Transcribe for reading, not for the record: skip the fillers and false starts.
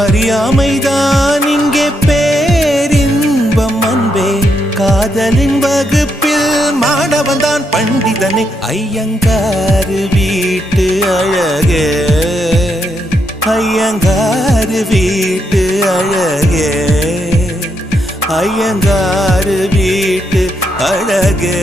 அறியாமைதான் இங்கே பேரின்பம் அன்பே. காதலின் வகுப்பில் மாணவன்தான் பண்டிதனே. ஐயங்காரு வீட்டு அழகே, ஐயங்காரு வீட்டு அழகே, ஐயங்காரு வீட்டு அழகே.